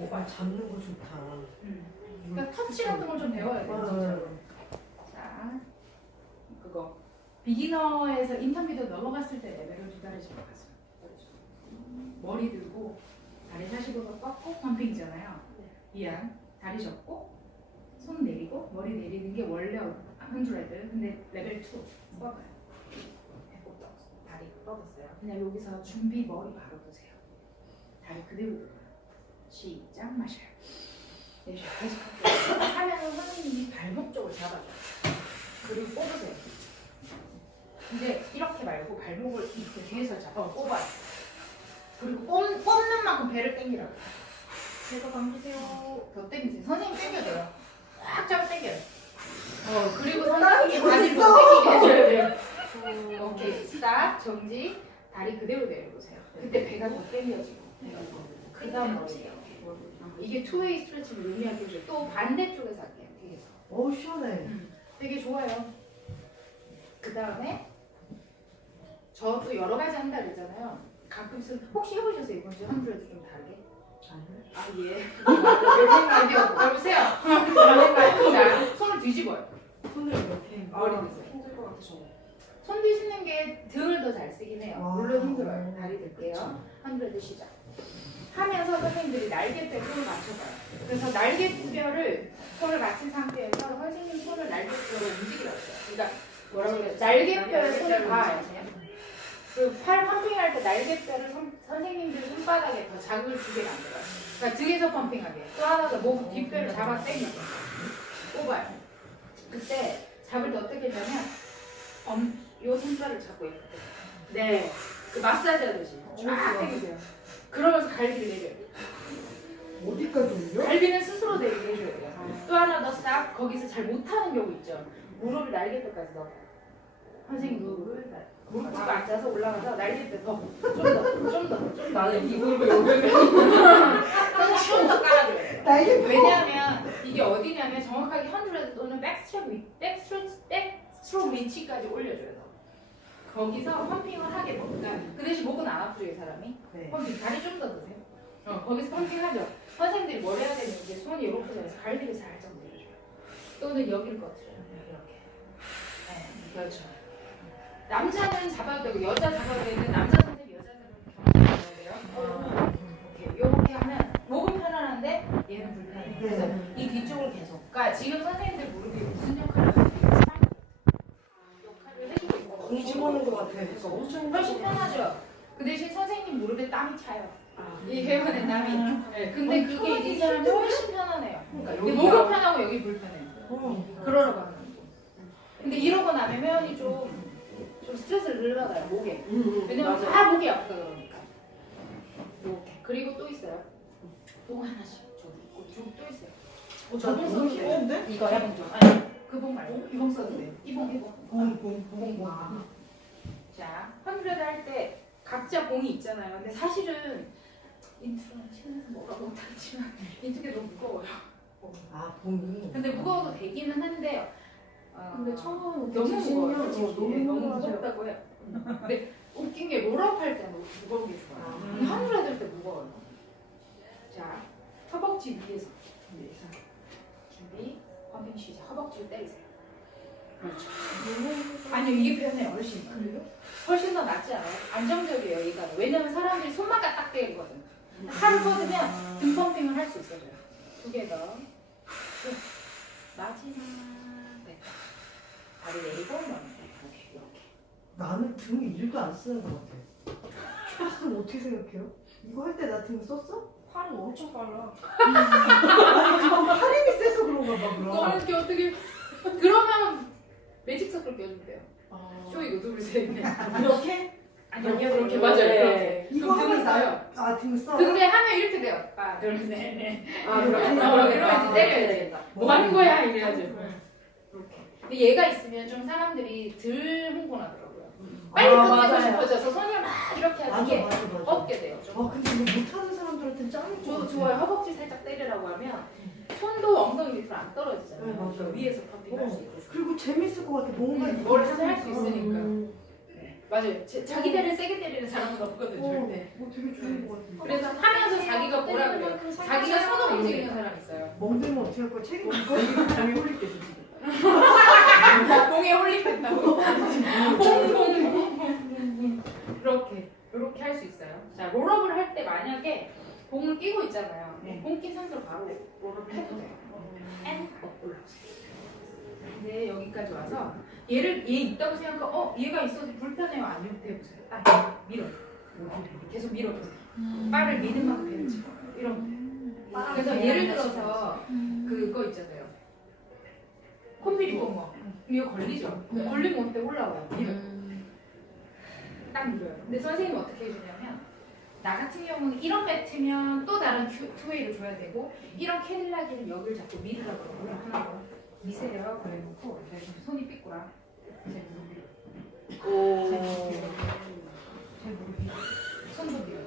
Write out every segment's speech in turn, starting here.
오발 잡는 거 좋다. 음. 그러니까 터치 같은 걸 좀 배워야 돼요. 진짜로. 맞아요. 자, 그거 비기너에서 인터미디어 넘어갔을 때 레벨을 두 달을 집어가서 머리 들고 다리 사시고서 꺾고 펌핑이잖아요. 이안 다리 접고 손 내리고 머리 내리는 게 원래 100 근데 레벨 2 뻗어요. 배꼽 떠 다리 뻗었어요. 그냥 여기서 준비 머리 바로 드세요. 다리 그대로 들어요. 시작 마셔요. 계속 할게요. 하면은 선생님이 발목 쪽을 잡아줘요. 그리고 뽑으세요. 근데 이렇게 말고 발목을 이렇게 뒤에서 잡아 뽑아요. 그리고 뽑, 뽑는 만큼 배를 당기라고. 배가 당기세요. 더 당기세요. 선생님 당겨야 돼요. 확 잡아 당겨요. 어, 그리고 선생님이 바지를 더 당기게 해줘야 돼요. 오케이, 스탑, 정지. 다리 그대로 내려보세요. 그때 배가 더 당겨지고. 그 다음 머리. 이게 투웨이 스트레칭을 의미하게 해줘요. 또 반대쪽에서 할게요. 뒤에서. 어 시원해. 음, 되게 좋아요. 그 다음에 저도 여러 가지 한다 그러잖아요. 가끔씩 혹시 해보셨어요? 이번 주에 한 주에도 좀 다르게? 아 예. 여보세요. 여보세요. 자, 손을 뒤집어요. 손을 이렇게. 머리 드세요. 힘들 것 같아 저. 손 뒤집는 게 등을 더 잘 쓰긴 해요. 와. 물론 힘들어요. 다리 들게요. 한드레드 시작. 하면서 선생님들이 날개뼈 손을 맞춰봐요. 그래서 날개뼈를 손을 맞춘 상태에서 선생님 손을 날개뼈로 움직이라고 해요. 그러니까 뭐라고 그래요? 날개뼈에 손을 닿아요. 그팔 펌핑할 때 날개뼈를 선, 선생님들 손바닥에 더 자극을 주게 만들어요. 그러니까 등에서 펌핑하게. 또 하나 더목 뒷뼈를 잡아 당기고 뽑아요. 그때 잡을 때 어떻게 하냐면 엄, 요 손가락을 잡고 이렇게 네. 그 마사지 하듯이 쫙 당기세요. 그러면서 갈비를 내려요. 어디까지 올려? 갈비는 스스로 내리게 해줘야 돼요. 또 하나 더 싹 거기서 잘 못하는 경우 있죠. 무릎을 날개뼈까지 넣어요. 선생님 무릎을 날- 무릎 꿇고 앉아서 올라가서 날개뼈 더, 좀 더, 좀 더, 좀 더. 나는 이 무릎을 여기. 좀더 깔아줘야 돼요. 날개 왜냐하면 이게 어디냐면 정확하게 헌드레드 또는 백스트로크 위, 백스트로크, 백스트로크 위치까지 올려줘요. 더. 거기서 펌핑을 하게 됩니다. 그 대신 목은 안 아프죠, 이 사람이? 네. 펌핑 다리 좀 더 드세요. 어, 거기서 펌핑하죠. 선생님들이 뭘 해야 되는 게 손이 이렇게 돼서 갈비를 살짝 내려줘요. 또는 여기를 꺼트려요. 이렇게. 네, 그렇죠. 남자는 잡아도 되고 여자 잡아도 되는데 남자 선생님 여자 선생님 경험해야 돼요. 어. 이렇게 하면 목은 편안한데 얘는 불편해. 그래서 네. 이 뒤쪽을 계속. 그러니까 지금 선생님들 무릎이 무슨 역할을 해주고 집어넣는 것 같아. 그러니까 엄청 훨씬 편하죠. 그 대신 선생님 무릎에 땀이 차요. 아. 이 회원의 땀이. 네, 근데 어, 그게 이 사람이 힘들어. 훨씬 편하네요. 그러니까 여기가- 목은 편하고 여기 불편해요. 어. 그러라고 하는 거고. 근데 이러고 나면 회원이 좀, 좀 스트레스를 늘 받아요, 목에. 음, 음, 왜냐면 맞아. 다 목이 아프다 그러니까. 이렇게. 그리고 또 있어요. 또 하나씩. 저기 있고, 저기 또 있어요. 어, 저 너무 힘든데? 이거 해본 좀. 아니, 그봉 말고. 이봉 써도 돼요. 이봉, 이봉. 봉 봉 봉 봉. 자, 펀드레드 할 때 각자 봉이 있잖아요. 근데 사실은 인트로는 시간에서 뭐가 못하지만 인트가 너무 무거워요. 아 봉이. 근데 무거워도 되기는 한데 어, 근데 처음 너무 무거워요. 어. 너무 네, 너무. 무겁다고 해요. 근데 웃긴 게 롤업 할 때 무거운 게 좋아요. 아. 근데 하늘에 들때 무거워요. 자, 허벅지 위에서 준비, 펌핑 시작. 허벅지를 때리세요. 그렇죠. 아니요, 이게 편해요, 훨씬. 그래요? 훨씬 더 낫지 않아요? 안정적이에요, 이가. 왜냐면 사람들이 손만 까딱 때리거든. 팔을 뻗으면 등 펌핑을 할 수 있어요. 두 개 더. 끝. 마지막. 됐다. 다리 내리고 넘겨. 이렇게, 이렇게. 나는 등 일도 안 쓰는 것 같아. 초았으면 어떻게 생각해요? 이거 할 때 나 등 썼어? 팔은 엄청 빨라. 아니 그건 팔 힘이 세서 그런가 봐또 그럼. 이렇게 어떻게. 그러면 매직 서클 껴주면 돼요. 아. 쇼 이거 둘, 셋, 넷. 이렇게? 아니요, 그렇게 맞아요. 네. 이거 그럼 하면 등을 써요. 나, 아, 등 써? 근데 하면 이렇게 돼요. 둘, 셋, 넷. 아, 어, 나오겠다. 이러면 이제 때려야 되겠다. 뭐 하는 거야? 이래야죠. 이렇게. 근데 얘가 있으면 좀 사람들이 덜 흥분하더라고요. 빨리 아, 끝내고 맞아요. 싶어져서 손을 막 이렇게 하는 맞아 게 맞아 맞아. 뻗게 돼요. 좀. 아 근데 이거 못하는 사람들한테는 짱인 것 같아. 좋아요. 허벅지 살짝 때리라고 하면 안 떨어지잖아요. 네, 맞아요. 위에서 펌핑할 수 있고. 그리고 재밌을 것 같아. 뭔가 음, 이렇게 있으니까. 할수 있으니까. 음. 맞아요. 제- 자기 대를 세게 때리는 사람은 없거든 절대. 어, 되게 좋은 것 같은데. 그래서 하면서 자기가 뭐라 그래요? 자기가 손을 움직이는 사람 있어요. 멍들면 어떻게 할 거야? 책임질 거야? 잠이 홀릭돼서 지금. 공에 홀릭된다고. 퐁퐁퐁퐁 이렇게 이렇게 할 수 있어요. 자 롤업을 할 때 만약에 공을 끼고 있잖아요. 네. 공 낀 상태로 바로 롤업을 해도 돼요. 앤 올라오세요. 네 여기까지 와서 얘를 얘 있다고 생각하고 어 얘가 있어서 불편해요 아니면 대보세요. 딱 밀어. 계속 밀어보세요. 빠를 미는 만큼 집어. 이러면 돼요. 그래서 예를 들어서 그거 있잖아요. 콤비리 뽕어. 이거 걸리죠? 걸리면 어때 올라와요. 밀어. 딱 밀어요. 근데 선생님이 어떻게 해주냐면 나 같은 경우는 이런 매트면 또 다른 투, 투웨이를 줘야 되고 이런 캐딜락이는 여기를 자꾸 밀으라고 더 미세요. 그래놓고 손이 삐꾸라. 제 무릎 밀어. 오. 제 무릎 밀어. 손도 밀어.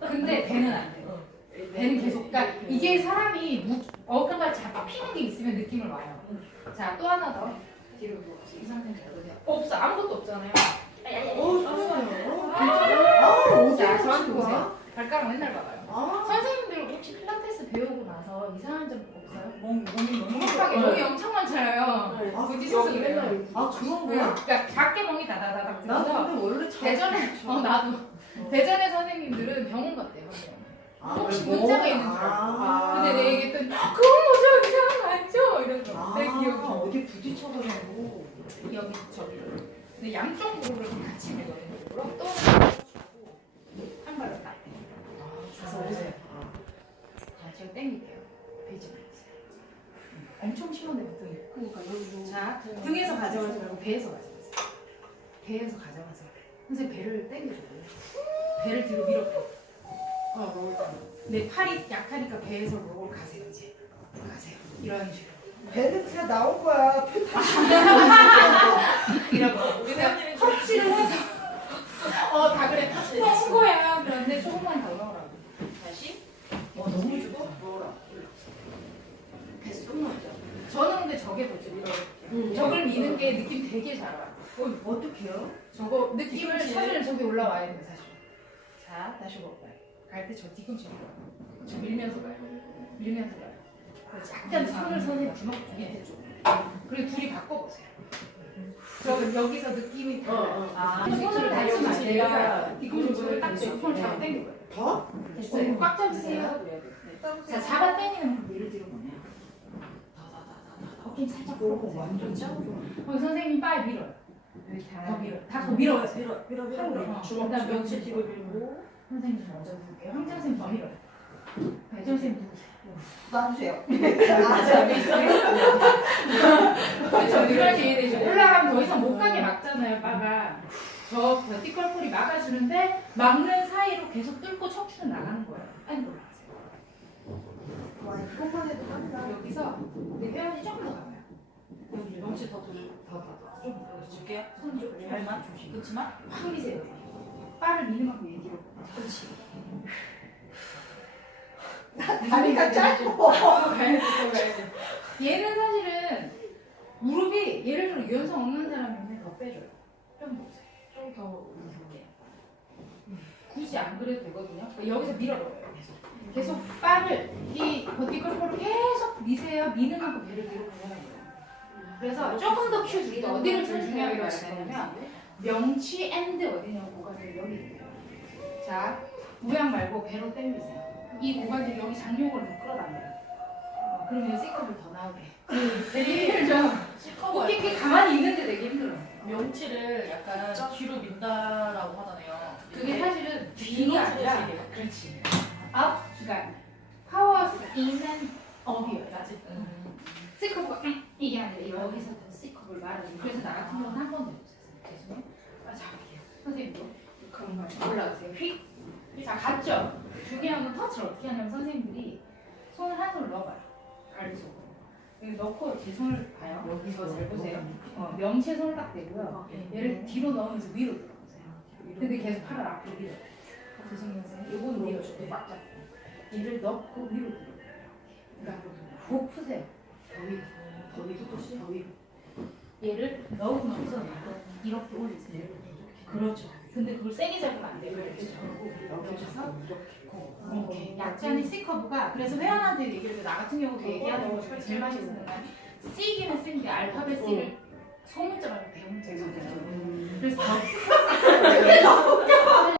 근데 배는 안 돼요. 배는 계속. 그러니까 이게 사람이 무, 어딘가 잡히는 게 있으면 느낌을 와요. 자 또 하나 더 뒤로 누워서 이 상태는 잘 보세요. 없어 아무것도 없잖아요. 어, 좋아요. 아, 아, 자, 어디 저한테 좋아? 보세요. 발가락 맨날 봐봐요. 아, 선생님들 혹시 필라테스 배우고 나서 이상한 점 없어요? 몸 몸이 너무 힙하게 몸이 엄청 많잖아요. 아, 굳이 여기 서서 맨날 그래요. 이렇게. 아 그런 거야? 그러니까 작게 멍이 다다다닥 나도 들어서 근데 원래 잘 대전에 어 나도 대전의 선생님들은 병원 갔대요. 병원. 아, 혹시 뭐? 문제가 있는 줄 알고. 아. 근데 내 얘기했더니 그건 뭐죠 이상한 거 아니죠? 이런 아, 거. 내 기억이 어디 부딪혀가지고. 여기 저기. 근데 양쪽 무릎을 같이 밀거든요. 또한 발로 딱. 가서 오세요. 자, 지금 땡기게요. 베이지 말으세요. 엄청 심한데 등이. 그러니까 여기도. 자, 등에서 가져가지 말고 배에서 가져가세요. 배에서 가져가세요. 선생님 배를 당겨줘요. 배를 뒤로 밀어줘. 어, 롤. 내 팔이 약하니까 배에서 롤 가세요, 이제. 가세요. 이런 식으로. 베네트가 나온 거야. 터치를 해서. 어, 다 그래. 한 거야. 그런데 조금만 더 넣으라고. 다시. 어, 너무. 계속 조금만 더. 저는 근데 저게 더 좋아요. 응. 저걸 미는 게 느낌 되게 잘 와요. 어, 어떡해요? 저거 느낌을 뒤꿈치. 사실은 저기 올라와야 돼 사실. 자 다시 볼까요? 갈 때 저 뒤꿈치 밀어요. 저 밀면서 가요. 밀면서 가요. 그래서 약간 손을 손에 주먹 밑에 쪽. 그리고 둘이 바꿔보세요. 저 여기서 느낌이 달라요. 아, 손을 다치면 안 돼요. 내가 뒤꿈치를 딱 쥐고 손을 잡아 당겨요. 더? 됐어요. 꽉 잡으세요. 자 잡아 당기는 뒤로 보내요. 더더더더 어깨 살짝 오, 풀어보세요. 완전 짱 좋아. 거기 선생님 빨리 밀어요. 더 밀어. 다더. 밀어, 밀어, 밀어. 밀어. 어, 주먹 주먹 뒤로 밀고. 선생님 좀 먼저 볼게요. 황정 선생님 더 밀어요. 네, 정 선생님? 놔주세요. 아, 저 여기 있어요. 저 이런 이해되죠. 올라가면 더 이상 못 가게 막잖아요, 바가. 저 버티컬 폴이 막아주는데 막는 사이로 계속 뚫고 척추는 나가는 거예요. 빨리 올라가세요. 와, 이것만 해도 땀나. 여기서 내 회원이 조금 더 가봐요. 여기 명치 더 들어. 더, 더, 더. 좀 더. 줄게요. 손 좀. 발만 조심. 그렇지만 확 미세요. 바를 미는 만큼 얘 뒤로. 그렇지. 다리가 짧고. 가야지, 또 가야지. 얘는 사실은 무릎이 예를 들어 유연성 없는 사람이면 더 빼줘요. 좀 보세요. 좀더 이렇게. 굳이 안 그래도 되거든요. 그러니까 여기서 밀어버려요. 계속. 계속 바를 이 버티컬 계속 미세요. 미는 만큼 배를 뒤로 보내는 거예요. 그래서 조금 더 큐 줄이다. 어디를 제일 중요하게 되냐면 명치 앤드 어디냐고 고관절 여기 있네요. 자, 모양 말고 배로 당기세요. 이 고관절 여기 장요근을 더 끌어당겨요. 어, 그러면 C컵을 더 나오게. 되게 힘들죠? C컵을 게 가만히 있는데 되게 힘들어. 명치를 약간 뒤로 민다라고 하잖아요. 그게 사실은 뒤가 아니라. 그렇지. 업, 그러니까 파워 인앤 업이에요. 맞지? C컵을 음, 이게 아니라 여기서 C컵을 말하는 그래서 나 같은 경우는 한 번도 못 했어요. 죄송해요. 아, 잡을게요. 선생님도 그런 말 올라가세요. 휙. 자, 갔죠? 중요한 건 터치를 어떻게 하냐면 선생님들이 손을 한 손을 넣어봐요. 가리 속으로. 여기 넣고 제 손을 봐요. 여기서 잘 보세요. 어, 명치에 손을 딱 대고요. 얘를 뒤로 넣으면서 위로 들어보세요. 근데 계속 팔을 앞으로 밀어요. 죄송해요. 선생님. 요거는 밀어주고 꽉 잡고. 얘를 넣고 위로 들어요. 그러니까 푹 푸세요. 더 위로. 더 위로. 더 위로. 얘를 넣으면서 이렇게 올리세요. 그렇죠. 근데 그걸 세게 잡으면 안 돼요. 그래서. 이렇게 약간의 C 커브가 그래서 회원한테 얘기할 때 나 같은 경우도 얘기하는 거 제일 맛있는 건 C기는 C인데 알파벳 C를 소문자로 대문자로. 그래서 그게 너무 웃겨.